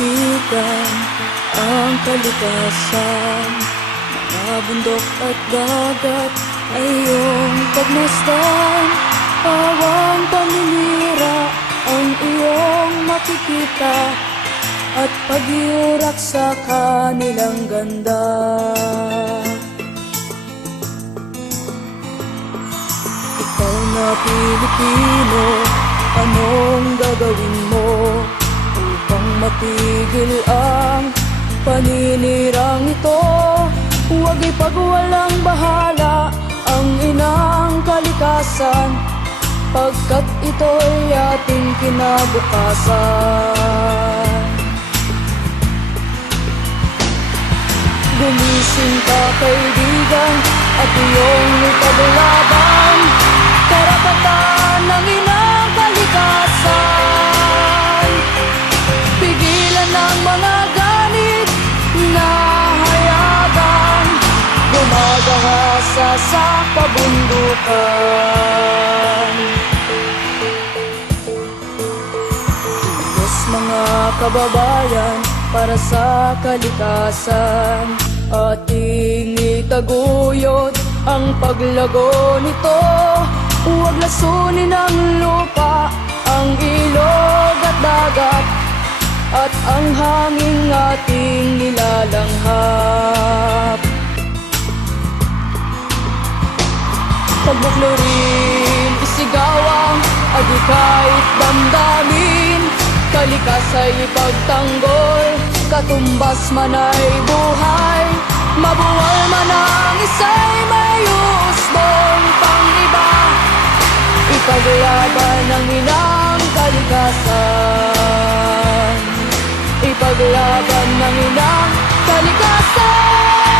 lalapitan ang kalikasan. Mga bundok at dagat ay iyong pagmasdan. Pawang paninira ang iyong makikita at pag-iurak sa kanilang ganda. Ikaw na Pilipino, anong gagawin mo upang matigil ang paninirang ito? Huwag ipagwalang bahala ang inang kalikasan, pagkat ito'y ating kinabukasan. Gumising ka kaibigan at iyong ipaglaban karapatan ng inang kalikasan. Pigilan ang mga ganit na hayagan gumagahasa sa kabundukan. Kilos mga kababayan para sa kalikasan, ating itaguyod ang paglago nito. Huwag lasunin ang lupa, ang ilog at dagat, at ang hangin ating nilalanghap. Pagmuklurin, isigaw ang adikait damdamin. Kalikasa'y ipagtanggol, katumbas man ay buhay. Mabuwal man ang isa'y may usbong pang-iba. Ipaglaban ang inang kalikasan. Ipaglaban ng inang kalikasan.